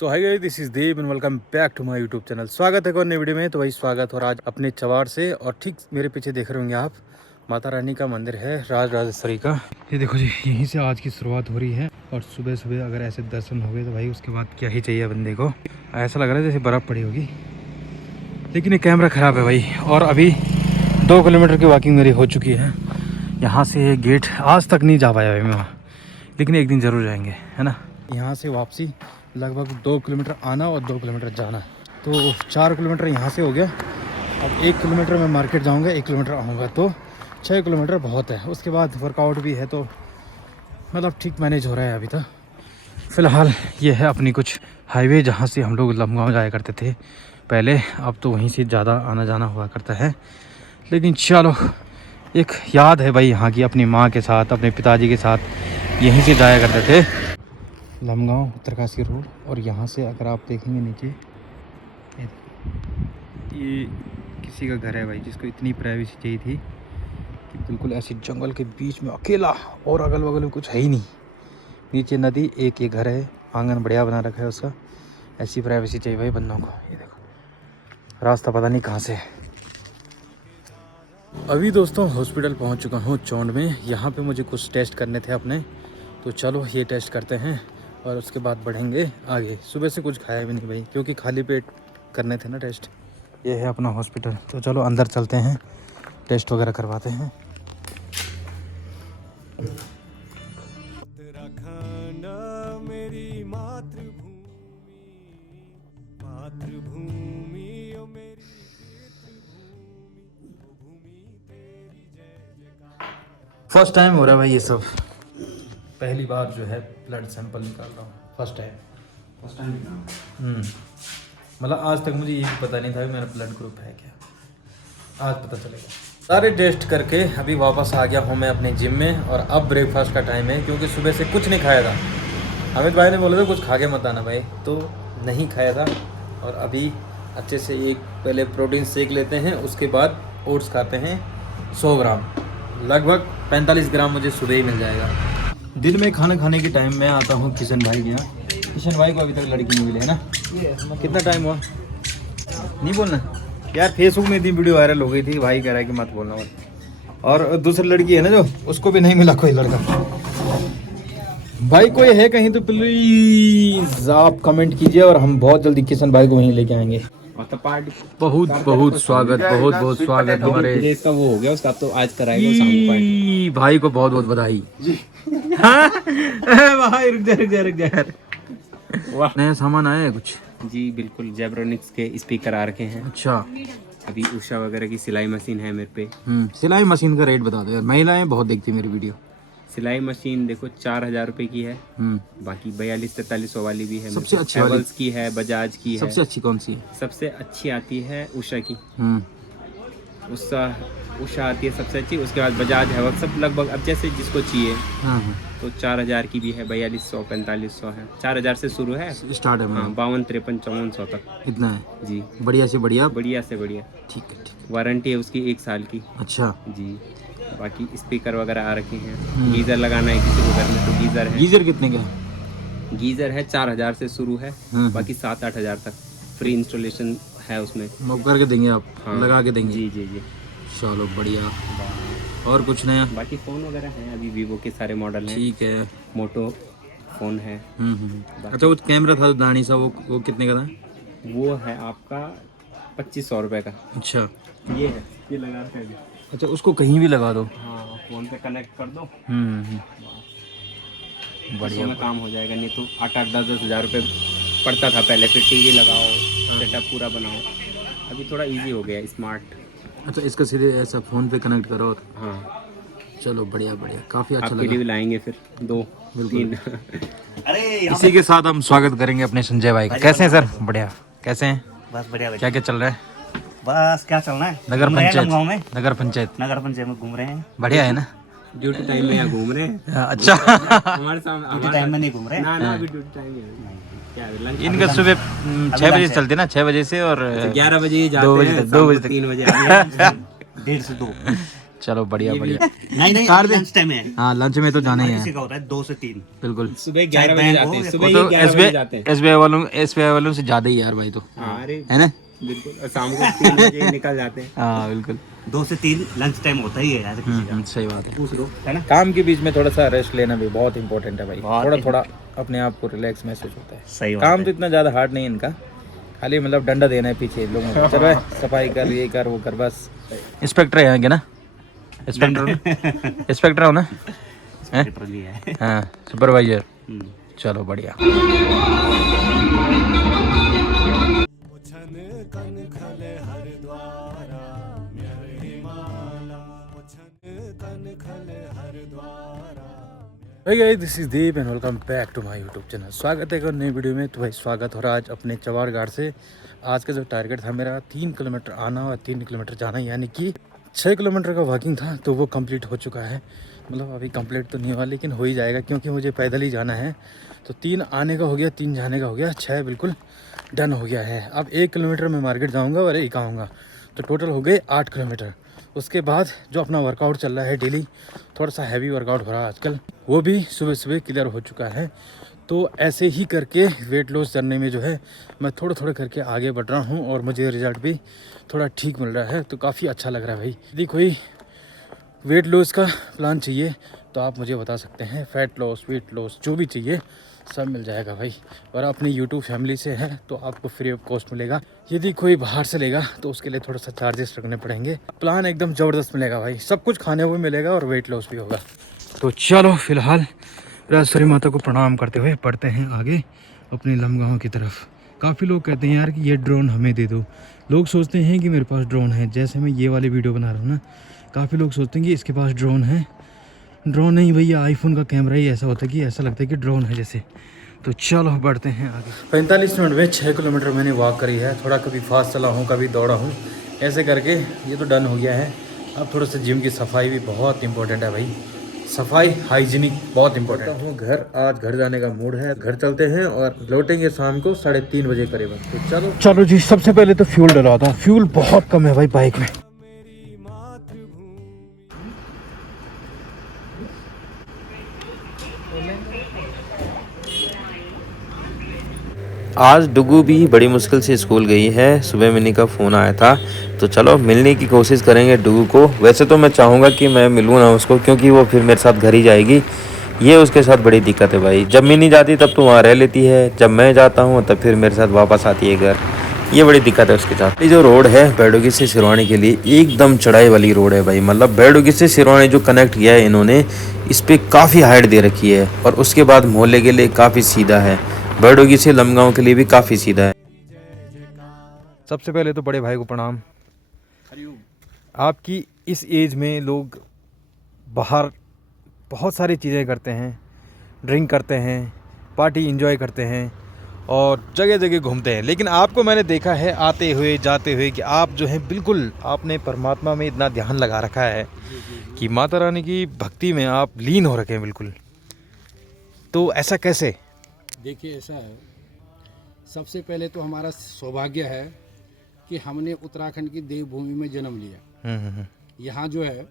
So hi guys, this is Dev and welcome back to my YouTube channel. स्वागत है एक और नई वीडियो में। तो वही स्वागत और आज अपने चवार से, और ठीक मेरे पीछे देख रहे होंगे आप, माता रानी का मंदिर है राज राजेश्वरी का। ये देखो जी, यहीं से आज की शुरुआत हो रही है। और सुबह सुबह अगर ऐसे दर्शन हो गए तो भाई उसके बाद क्या ही चाहिए बंदे को। ऐसा लग रहा है जैसे बर्फ़ पड़ी होगी, लेकिन ये कैमरा ख़राब है भाई। और अभी 2 किलोमीटर की वॉकिंग मेरी हो चुकी है। यहाँ से ये गेट आज तक नहीं जा पाया भाई मैं वहाँ, लेकिन एक दिन ज़रूर जाएंगे, है ना। यहाँ से वापसी लगभग 2 किलोमीटर आना और 2 किलोमीटर जाना, तो 4 किलोमीटर यहाँ से हो गया। अब 1 किलोमीटर मैं मार्केट जाऊँगा, 1 किलोमीटर आऊँगा, तो 6 किलोमीटर बहुत है। उसके बाद वर्कआउट भी है, तो मतलब ठीक मैनेज हो रहा है अभी तक। फ़िलहाल ये है अपनी कुछ हाईवे, जहाँ से हम लोग लमगांव जाया करते थे पहले। अब तो वहीं से ज़्यादा आना जाना हुआ करता है, लेकिन चलो एक याद है भाई यहाँ की। अपनी माँ के साथ, अपने पिताजी के साथ यहीं से जाया करते थे, लमगांव उत्तरकाशी रोड। और यहाँ से अगर आप देखेंगे नीचे, ये किसी का घर है भाई, जिसको इतनी प्राइवेसी चाहिए थी कि बिल्कुल ऐसे जंगल के बीच में अकेला, और अगल बगल में कुछ है ही नहीं। नीचे नदी, एक ये घर है, आंगन बढ़िया बना रखा है उसका। ऐसी प्राइवेसी चाहिए भाई बंदों को। ये देखो रास्ता पता नहीं कहाँ से है। अभी दोस्तों हॉस्पिटल पहुंच चुका हूं चौंड में। यहाँ पे मुझे कुछ टेस्ट करने थे अपने, तो चलो ये टेस्ट करते हैं और उसके बाद बढ़ेंगे आगे। सुबह से कुछ खाया भी नहीं भाई, क्योंकि खाली पेट करने थे ना टेस्ट। ये है अपना हॉस्पिटल, तो चलो अंदर चलते हैं, टेस्ट वगैरह करवाते हैं। फर्स्ट टाइम हो रहा है भाई ये सब, पहली बार जो है ब्लड सैंपल निकाल रहा हूँ। फर्स्ट टाइम मतलब आज तक मुझे ये भी पता नहीं था कि मेरा ब्लड ग्रुप है क्या, आज पता चलेगा। सारे टेस्ट करके अभी वापस आ गया हूँ मैं अपने जिम में। और अब ब्रेकफास्ट का टाइम है, क्योंकि सुबह से कुछ नहीं खाया था। अमित भाई ने बोला था कुछ खा के मत आना भाई, तो नहीं खाया था। और अभी अच्छे से एक पहले प्रोटीन शेक लेते हैं, उसके बाद ओट्स खाते हैं 100 ग्राम। लगभग 45 ग्राम मुझे सुबह ही मिल जाएगा। दिन में खाना खाने के टाइम मैं आता हूँ किशन भाई के यहाँ। किशन भाई को अभी तक लड़की नहीं मिली है ना। कितना टाइम हुआ, नहीं बोलना यार। फेसबुक में इतनी वीडियो वायरल हो गई थी, भाई कह रहा है कि मत बोलना मत। और दूसरी लड़की है ना जो, उसको भी नहीं मिला कोई लड़का। भाई कोई है कहीं तो प्लीज आप कमेंट कीजिए, और हम बहुत जल्दी किशन भाई को वहीं लेके आएंगे। बहुत बहुत स्वागत, बहुत बहुत स्वागत हमारे। इसका वो हो गया उसका, तो आज कराएगा शाम को। भाई को बहुत बहुत बधाई। भाई रुक जा। नया सामान आया है कुछ? जी बिल्कुल, जेब्रोनिक्स के स्पीकर आ रखे हैं। अच्छा, अभी उषा वगैरह की सिलाई मशीन है मेरे पे। सिलाई मशीन का रेट बता दो यार, महिलाएं बहुत देखती मेरी वीडियो। सिलाई मशीन देखो 4000 रुपए की है। बाकी 42-4300 वाली भी है। सबसे अच्छी वाली की है, बजाज की है। सबसे अच्छी कौन सी है? सबसे अच्छी आती है उषा की। उषा आती है सबसे अच्छी, उसके बाद बजाज है। वो सब लगभग अब जैसे जिसको चाहिए। तो 4000 की भी है, 4200, 4500 है। 4000 से शुरू है, स्टार्ट है। 52, 53, 5400 तक इतना है जी। बढ़िया से बढ़िया, बढ़िया से बढ़िया। ठीक है। वारंटी है उसकी 1 साल की। अच्छा जी। बाकी स्पीकर वगैरह आ रखे हैं। गीजर लगाना है किसी को घर में तो गीजर है। गीजर कितने का है? गीजर है 4000 से शुरू है। बाकी 7-8 तक फ्री इंस्टॉलेशन है उसमें। करके देंगे आप? हाँ। लगा के देंगे? जी जी जी। चलो बढ़िया। और कुछ नया? बाकी फ़ोन वगैरह हैं, अभी वीवो के सारे मॉडल हैं। ठीक है। मोटो फ़ोन है। अच्छा वो कैमरा था दानी सा, वो कितने का था? वो है आपका 2500 रुपये का। अच्छा ये है, ये लगा कर। अच्छा, उसको कहीं भी लगा दो। हाँ, फ़ोन पे कनेक्ट कर दो। बढ़िया में काम हो जाएगा। नहीं तो 8-10 हज़ार रुपये पड़ता था पहले, फिर टीवी लगाओ, सेटअप पूरा बनाओ। अभी थोड़ा इजी हो गया, स्मार्ट। अच्छा, इसका सीधे ऐसा फ़ोन पे कनेक्ट करो। हाँ चलो बढ़िया, काफ़ी अच्छा आपके लिए भी लाएंगे फिर 2-3। अरे इसी के साथ हम स्वागत करेंगे अपने संजय भाई का। कैसे हैं सर? बढ़िया। कैसे हैं? बस बढ़िया। क्या क्या चल रहा है? बस क्या चलना है, नगर पंचायत में नगर पंचायत में घूम रहे हैं। बढ़िया है ना? ड्यूटी टाइम में यहाँ घूम रहे हैं। अच्छा। हमारे सामने ड्यूटी टाइम में नहीं घूम रहे। ना अभी ड्यूटी टाइम है। क्या है, लंच इनका सुबह 6 बजे चलते ना, 6 बजे से, और 11 बजे जाते 2 बजे हैं, तक, 2 बजे तक। 3 बजे 1:30 से 2। चलो बढ़िया बढ़िया। नहीं नहीं, कार दे। लंच टाइम है। हाँ लंच में तो जाना ही किसी है का होता है 2 से 3। बिल्कुल। सुबह चाहे 11 बजे बैंक जाते हो हैं, या सुबह वो ही तो 11 बजे जाते हैं। एसबीआई वालों से ज्यादा ही यार भाई तो हाँ, अरे है ना। बिल्कुल, और शाम को 3 बजे निकल जाते हैं। हाँ बिल्कुल 2 से 3 लंच टाइम होता ही है यार किसी का। सही बात है। पूछ लो, है ना। काम के बीच में थोड़ा सा रेस्ट लेना भी बहुत इंपॉर्टेंट है भाई। बहुत थोड़ा ही- थोड़ा अपने आप को रिलैक्स महसूस होता है। सही बात काम है। तो इतना ज़्यादा हार्ड नहीं है इनका, खाली मतलब डंडा देना है पीछे लोगों को, चलो सफाई कर, ये कर, वो कर, बस। इंस्पेक्टर है क्या ना, इंस्पेक्टर हो ना, लिटरली है। हाँ सुपरवाइजर। हम्म। चलो बढ़िया। Hey guys, this is Deep and welcome back to my YouTube channel. स्वागत है एक और नई वीडियो में। तो भाई स्वागत हो रहा है आज अपने चवार घाट से। आज का जो टारगेट था मेरा 3 किलोमीटर आना और 3 किलोमीटर जाना, यानी कि 6 किलोमीटर का वॉकिंग था, तो वो कंप्लीट हो चुका है। मतलब अभी कंप्लीट तो नहीं हुआ लेकिन हो ही जाएगा, क्योंकि मुझे पैदल ही जाना है। तो 3 आने का हो गया, 3 जाने का हो गया, 6 बिल्कुल डन हो गया है। अब 1 किलोमीटर में मार्केट जाऊँगा और 1 आऊँगा, तो टोटल हो गए 8 किलोमीटर। उसके बाद जो अपना वर्कआउट चल रहा है डेली, थोड़ा सा हैवी वर्कआउट हो रहा है आजकल, वो भी सुबह सुबह क्लियर हो चुका है। तो ऐसे ही करके वेट लॉस करने में जो है मैं थोड़ा थोड़ा करके आगे बढ़ रहा हूँ और मुझे रिज़ल्ट भी थोड़ा ठीक मिल रहा है, तो काफ़ी अच्छा लग रहा है भाई। यदि कोई वेट लॉस का प्लान चाहिए तो आप मुझे बता सकते हैं। फैट लॉस, वेट लॉस, जो भी चाहिए सब मिल जाएगा भाई। और अपनी यूट्यूब फैमिली से है तो आपको फ्री ऑफ कॉस्ट मिलेगा। यदि कोई बाहर से लेगा तो उसके लिए थोड़ा सा चार्जेस रखने पड़ेंगे। प्लान एकदम ज़बरदस्त मिलेगा भाई, सब कुछ खाने हुए मिलेगा और वेट लॉस भी होगा। तो चलो फिलहाल राजेश्वरी माता को प्रणाम करते हुए बढ़ते हैं आगे अपने लमगांव की तरफ। काफ़ी लोग कहते हैं यार कि ये ड्रोन हमें दे दो। लोग सोचते हैं कि मेरे पास ड्रोन है, जैसे मैं ये वाली वीडियो बना रहा हूँ ना, काफ़ी लोग सोचते हैं कि इसके पास ड्रोन है। ड्रोन नहीं भैया, आईफोन का कैमरा ही ऐसा होता है कि ऐसा लगता है कि ड्रोन है जैसे। तो चलो बढ़ते हैं आगे। 45 मिनट में 6 किलोमीटर मैंने वॉक करी है। थोड़ा कभी फास्ट चला हूँ, कभी दौड़ा हूँ, ऐसे करके ये तो डन हो गया है। अब थोड़ा सा जिम की सफाई भी बहुत इंपॉर्टेंट है भाई। सफाई, हाइजीनिक बहुत इंपॉर्टेंट हूँ। घर आज घर जाने का मूड है, घर चलते हैं और लौटेंगे शाम को 3:30 बजे करीबन। तो चलो जी, सबसे पहले तो फ्यूल डलवा था। फ्यूल बहुत कम है भाई बाइक में। आज डुगू भी बड़ी मुश्किल से स्कूल गई है। सुबह मिनी का फ़ोन आया था, तो चलो मिलने की कोशिश करेंगे डुगू को। वैसे तो मैं चाहूँगा कि मैं मिलूँ ना उसको, क्योंकि वो फिर मेरे साथ घर ही जाएगी। ये उसके साथ बड़ी दिक्कत है भाई। जब मिनी जाती तब तो वहाँ रह लेती है, जब मैं जाता हूँ तब फिर मेरे साथ वापस आती है घर। ये बड़ी दिक्कत है उसके साथ। ये जो रोड है बैडुगी से सिरवानी के लिए, एकदम चढ़ाई वाली रोड है भाई। मतलब बैडुगी से सिरवानी जो कनेक्ट किया है इन्होंने, इस पर काफ़ी हाइट दे रखी है। और उसके बाद मोहल्ले के लिए काफ़ी सीधा है, बैडुगी से लमगांव के लिए भी काफ़ी सीधा है। सबसे पहले तो बड़े भाई को प्रणाम। आपकी इस एज में लोग बाहर बहुत सारी चीज़ें करते हैं, ड्रिंक करते हैं, पार्टी एंजॉय करते हैं और जगह जगह घूमते हैं, लेकिन आपको मैंने देखा है आते हुए जाते हुए कि आप जो है बिल्कुल आपने परमात्मा में इतना ध्यान लगा रखा है कि माता रानी की भक्ति में आप लीन हो रखे हैं बिल्कुल। तो ऐसा कैसे? देखिए ऐसा है, सबसे पहले तो हमारा सौभाग्य है कि हमने उत्तराखंड की देवभूमि में जन्म लिया। यहाँ जो है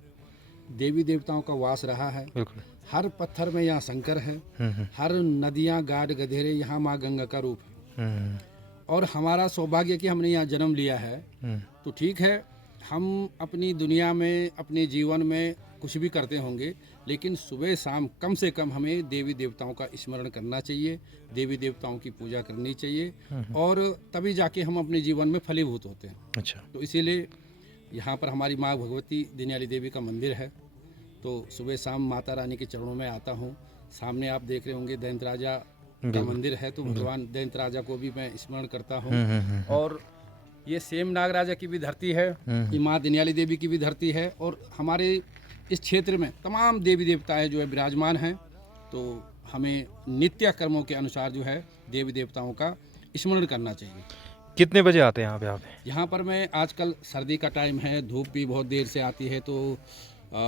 देवी देवताओं का वास रहा है। बिल्कुल। हर पत्थर में यहाँ शंकर है, हर नदियाँ गाड गधेरे यहाँ माँ गंगा का रूप है। और हमारा सौभाग्य कि हमने यहाँ जन्म लिया है। तो ठीक है, हम अपनी दुनिया में अपने जीवन में कुछ भी करते होंगे, लेकिन सुबह शाम कम से कम हमें देवी देवताओं का स्मरण करना चाहिए, देवी देवताओं की पूजा करनी चाहिए, और तभी जाके हम अपने जीवन में फलीभूत होते हैं। अच्छा। तो इसीलिए यहाँ पर हमारी माँ भगवती दिनियाली देवी का मंदिर है। तो सुबह शाम माता रानी के चरणों में आता हूँ। सामने आप देख रहे होंगे दैंत राजा का मंदिर है, तो भगवान दैंत राजा को भी मैं स्मरण करता हूँ। और ये सेम नाग राजा की भी धरती है, ये माँ दिनियाली देवी की भी धरती है। और हमारे इस क्षेत्र में तमाम देवी देवताएं जो है विराजमान हैं। तो हमें नित्य कर्मों के अनुसार जो है देवी देवताओं का स्मरण करना चाहिए। कितने बजे आते हैं आप यहाँ पर मैं आजकल सर्दी का टाइम है, धूप भी बहुत देर से आती है, तो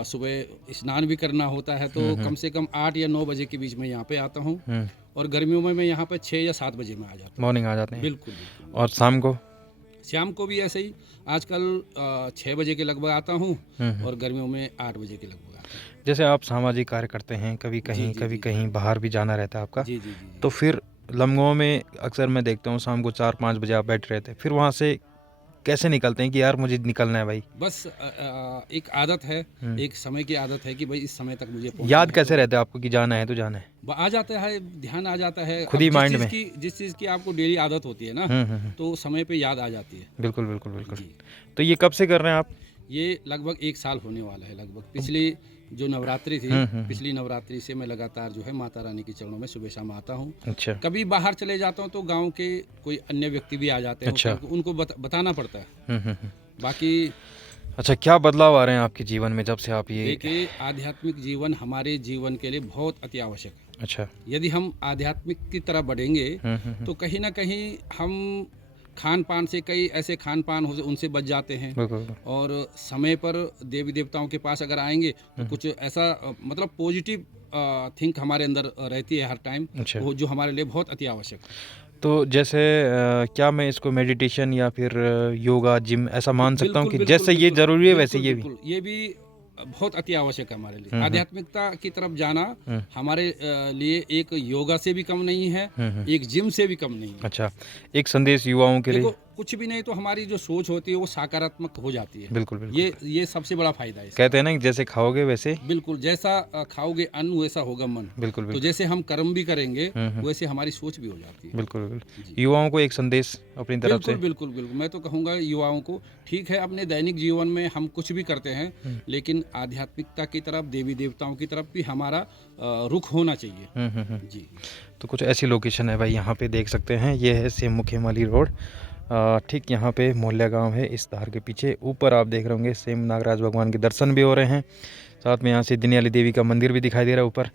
सुबह स्नान भी करना होता है, तो कम से कम 8 या 9 बजे के बीच में यहाँ पे आता हूँ। और गर्मियों में मैं यहाँ पे 6 या 7 बजे में आ जाता हूँ। मॉर्निंग आ जाते हैं? बिल्कुल। और शाम को? शाम को भी ऐसे ही, आजकल 6 बजे के लगभग आता हूँ और गर्मियों में 8 बजे के लगभग आता हूँ। जैसे आप सामाजिक कार्य करते हैं, कभी कहीं कभी कहीं बाहर भी जाना रहता है आपका, जी जी जी। तो फिर लमगांव में अक्सर मैं देखता हूँ शाम को 4-5 बजे आप बैठ रहे थे, फिर वहाँ से कैसे निकलते हैं कि यार मुझे निकलना है भाई? बस एक आदत है, एक समय की आदत है कि भाई इस समय तक मुझे पहुंचना याद है। कैसे रहता है आपको कि जाना है तो जाना है? आ जाता है, ध्यान आ जाता है खुद ही अब माइंड में। जिस चीज़ की आपको डेली आदत होती है ना, तो समय पे याद आ जाती है। बिल्कुल बिल्कुल बिल्कुल। जी। तो ये कब से कर रहे हैं आप? ये लगभग 1 साल होने वाला है लगभग। पिछली जो नवरात्रि थी, पिछली नवरात्रि से मैं लगातार जो है माता रानी के चरणों में सुबह शाम आता हूँ। अच्छा कभी बाहर चले जाता हूँ तो गांव के कोई अन्य व्यक्ति भी आ जाते हैं, अच्छा। उनको बताना पड़ता है। बाकी अच्छा, क्या बदलाव आ रहे हैं आपके जीवन में जब से आप ये? देखिए, आध्यात्मिक जीवन हमारे जीवन के लिए बहुत अति आवश्यक है। अच्छा। यदि हम आध्यात्मिक की तरफ बढ़ेंगे तो कहीं ना कहीं हम खान पान से, कई ऐसे खान पान हो उनसे बच जाते हैं, बिल्कुल। और समय पर देवी देवताओं के पास अगर आएंगे तो कुछ ऐसा मतलब पॉजिटिव थिंक हमारे अंदर रहती है हर टाइम, अच्छा। वो जो हमारे लिए बहुत अति आवश्यक है। तो जैसे क्या मैं इसको मेडिटेशन या फिर योगा, जिम ऐसा मान सकता हूँ कि बिल्कुल, जैसे ये बिल्कुल, ज़रूरी है वैसे ये भी? बिल्कुल, ये भी बहुत अति आवश्यक है हमारे लिए। आध्यात्मिकता की तरफ जाना हमारे लिए एक योगा से भी कम नहीं है, एक जिम से भी कम नहीं है। अच्छा, एक संदेश युवाओं के लिए? देखो, कुछ भी नहीं तो हमारी जो सोच होती है वो सकारात्मक हो जाती है। बिल्कुल बिल्कुल। ये सबसे बड़ा फायदा है इसका। कहते हैं ना कि जैसे खाओगे वैसे? बिल्कुल, जैसा खाओगे अन्न वैसा होगा मन। बिल्कुल तो बिल्कुल जैसे हम कर्म भी करेंगे वैसे हमारी सोच भी हो जाती है। बिल्कुल बिल्कुल। युवाओं को एक संदेश अपनी तरफ बिल्कुल से? बिल्कुल बिल्कुल। मैं तो कहूँगा युवाओं को, ठीक है अपने दैनिक जीवन में हम कुछ भी करते हैं, लेकिन आध्यात्मिकता की तरफ, देवी देवताओं की तरफ भी हमारा रुख होना चाहिए। जी। तो कुछ ऐसी लोकेशन है भाई, यहाँ पे देख सकते हैं, ये है सेम मुखेमाली रोड। ठीक यहाँ पे मोहल्ला गांव है, इस धार के पीछे। ऊपर आप देख रहे होंगे सेम नागराज भगवान के दर्शन भी हो रहे हैं, साथ में यहाँ से दिनियाली देवी का मंदिर भी दिखाई दे रहा है ऊपर।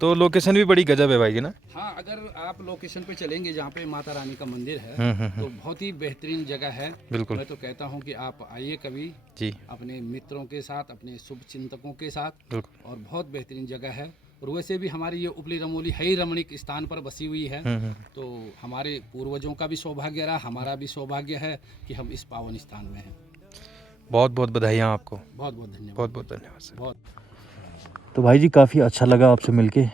तो लोकेशन भी बड़ी गजब है भाई जी ना? हाँ, अगर आप लोकेशन पे चलेंगे जहाँ पे माता रानी का मंदिर है तो बहुत ही बेहतरीन जगह है। बिल्कुल। मैं तो कहता हूँ कि आप आइए कभी जी। अपने मित्रों के साथ, अपने शुभ चिंतकों के साथ, बिल्कुल। और बहुत बेहतरीन जगह है। और वैसे भी हमारी ये उपली रमोली है ही रमणीक स्थान पर बसी हुई है, तो हमारे पूर्वजों का भी सौभाग्य रहा, हमारा भी सौभाग्य है कि हम इस पावन स्थान में हैं। बहुत बहुत बधाइयाँ आपको। बहुत बहुत धन्यवाद। बहुत बहुत धन्यवाद सर। बहुत। तो भाई जी काफ़ी अच्छा लगा आपसे मिलके,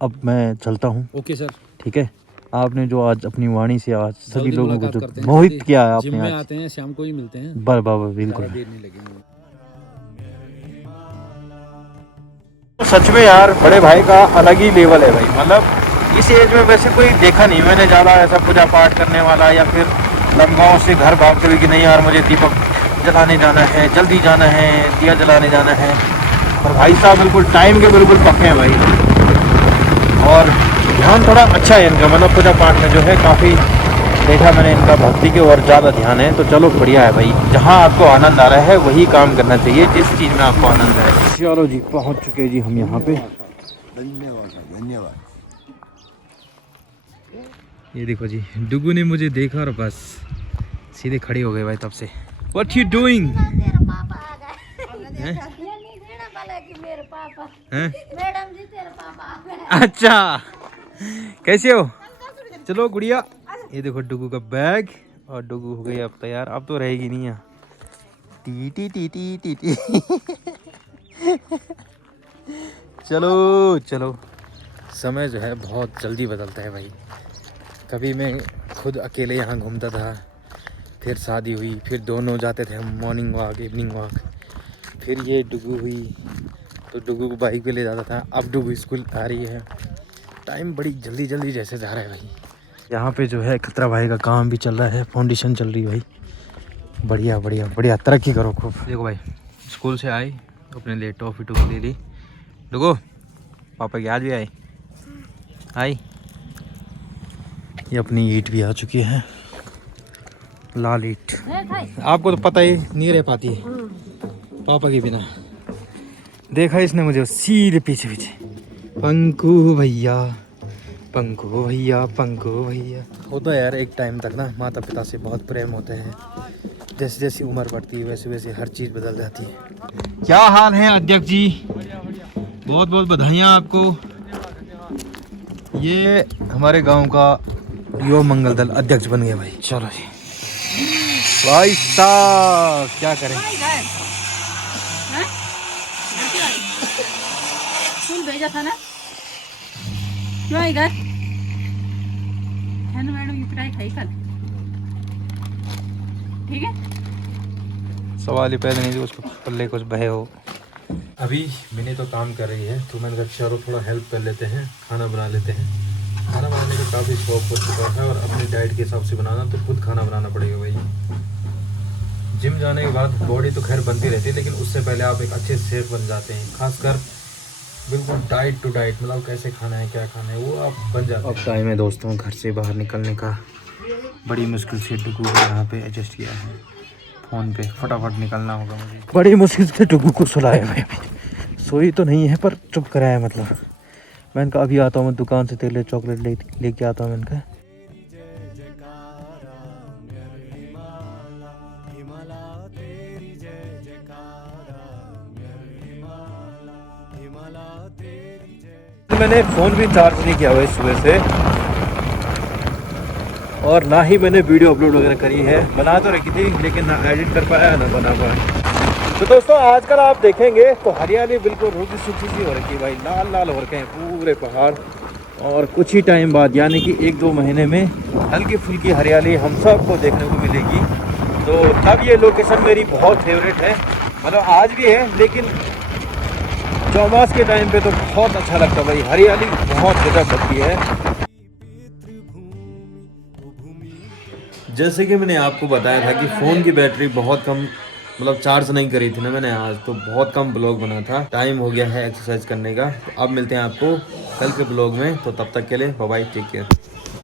अब मैं चलता हूँ। Okay sir. ठीक है, आपने जो आज अपनी वाणी से आज सभी जल्दी लोगों को मुलाकात जो करते हैं, मोहित जल्दी किया है जिम आपने में आज। आते हैं, शाम को ही मिलते हैं, बाबा बिल्कुल। देर नहीं लगेगी। सच में यार, बड़े भाई का अलग ही लेवल है भाई। मतलब इस एज में वैसे कोई देखा नहीं मैंने ज़्यादा ऐसा पूजा पाठ करने वाला, या फिर लमगांव से घर भागते हुए कि नहीं यार मुझे दीपक जलाने जाना है, जल्दी जाना है, दिया जलाने जाना है। और भाई साहब बिल्कुल टाइम के बिल्कुल पक्के हैं भाई। और ध्यान थोड़ा अच्छा है इनका, मतलब पूजा पाठ में जो है काफ़ी देखा मैंने इनका, भक्ति के और ज़्यादा ध्यान है। तो चलो बढ़िया है भाई, जहाँ आपको आनंद आ रहा है वही काम करना चाहिए, जिस चीज़ में आपको आनंद है। चलो जी, पहुँच चुके जी हम यहाँ पे। धन्यवाद। ये देखो जी, डुगू ने मुझे देखा और बस सीधे खड़ी हो गए भाई तब से। What you doing? तेरा पापा आ गए। ये नहीं देना वाला कि मेरे पापा। मैडम जी तेरे पापा आ गए। अच्छा, कैसे हो? चलो गुड़िया, ये देखो डुगू का बैग, और डुगू हो गई अब तैयार, अब तो रहेगी नहीं यहाँ। T T T T T T. चलो चलो, समय जो है बहुत जल्दी बदलता है भाई। कभी मैं खुद अकेले यहाँ घूमता था, फिर शादी हुई, फिर दोनों जाते थे हम मॉर्निंग वॉक, इवनिंग वॉक। फिर ये डुगू हुई तो डुगू को बाइक पे ले जाता था, अब डुगू स्कूल आ रही है। टाइम बड़ी जल्दी जल्दी जैसे जा रहा है भाई। यहाँ पे जो है खतरा भाई का काम भी चल रहा है, फाउंडेशन चल रही है भाई। बढ़िया बढ़िया बढ़िया, तरक्की करो खूब। देखो भाई, स्कूल से आए अपने लिए टॉफ़ी टूफ़ी ले ली। डुगू, पापा की आज भी आई। ये अपनी ईंट भी आ चुकी है, लाल ईंट। आपको तो पता ही नहीं रह पाती है पापा के बिना। देखा इसने मुझे सीधे पीछे पीछे, पंकु भैया, पंकु भैया, पंकु भैया। होता है यार एक टाइम तक ना, माता पिता से बहुत प्रेम होते हैं, जैसे जैसी उम्र बढ़ती है वैसे वैसे हर चीज़ बदल जाती है। क्या हाल है अध्यक्ष जी? बहुत बहुत बधाइयाँ आपको। ये हमारे गांव का युवा मंगल दल अध्यक्ष बन गए भाई। चलो जी। भाई साहब क्या करें। स्कूल भेजा था ना, क्यों आई घर? है ना मैडम, ये पिटाई खाई कल, ठीक है? सवाल ही पैदा नहीं थी उसको पल्ले कुछ बहे हो। अभी मिनी तो काम कर रही है तो मैंने कहा चलो थोड़ा हेल्प कर लेते हैं, खाना बना लेते हैं। खाना बनाने का काफ़ी शौक हो चुका है और अपनी डाइट के हिसाब से बनाना तो खुद खाना बनाना पड़ेगा भाई। जिम जाने के बाद बॉडी तो खैर बनती रहती है, लेकिन उससे पहले आप एक अच्छे शेफ बन जाते हैं। खासकर बिल्कुल डाइट टू डाइट, मतलब कैसे खाना है क्या खाना है वो आप बन जाते हैं। अब टाइम है दोस्तों घर से बाहर निकलने का। बड़ी मुश्किल से डुगू को यहाँ पे एडजस्ट किया है फ़ोन पे, फटाफट निकलना होगा मुझे। बड़ी मुश्किल से डुगू को सुलाया मैं अभी, सोई तो नहीं है पर चुप कराया। मतलब मैंने कहा अभी आता हूँ मैं दुकान से तेरे लिए चॉकलेट लेके आता हूँ। मैंने कहा मैंने फ़ोन भी चार्ज नहीं किया हुआ सुबह से और ना ही मैंने वीडियो अपलोड वगैरह करी है। बना तो रखी थी लेकिन ना एडिट कर पाया ना बना पाया। तो दोस्तों आजकल आप देखेंगे तो हरियाली बिल्कुल रूखी सूखी सी हो रखी है भाई, लाल लाल हो रखे हैं पूरे पहाड़। और कुछ ही टाइम बाद यानी कि 1-2 महीने में हल्की फुल्की हरियाली हम सबको देखने को मिलेगी। तो तब ये लोकेशन मेरी बहुत फेवरेट है, मतलब आज भी है, लेकिन चौमास के टाइम पे तो बहुत अच्छा लगता है भाई, हरियाली बहुत गजब लगती है। जैसे कि मैंने आपको बताया था कि फ़ोन की बैटरी बहुत कम, मतलब चार्ज नहीं करी थी ना मैंने आज, तो बहुत कम ब्लॉग बना था। टाइम हो गया है एक्सरसाइज करने का। तो अब मिलते हैं आपको कल के ब्लॉग में, तो तब तक के लिए बाय बाय, टेक केयर।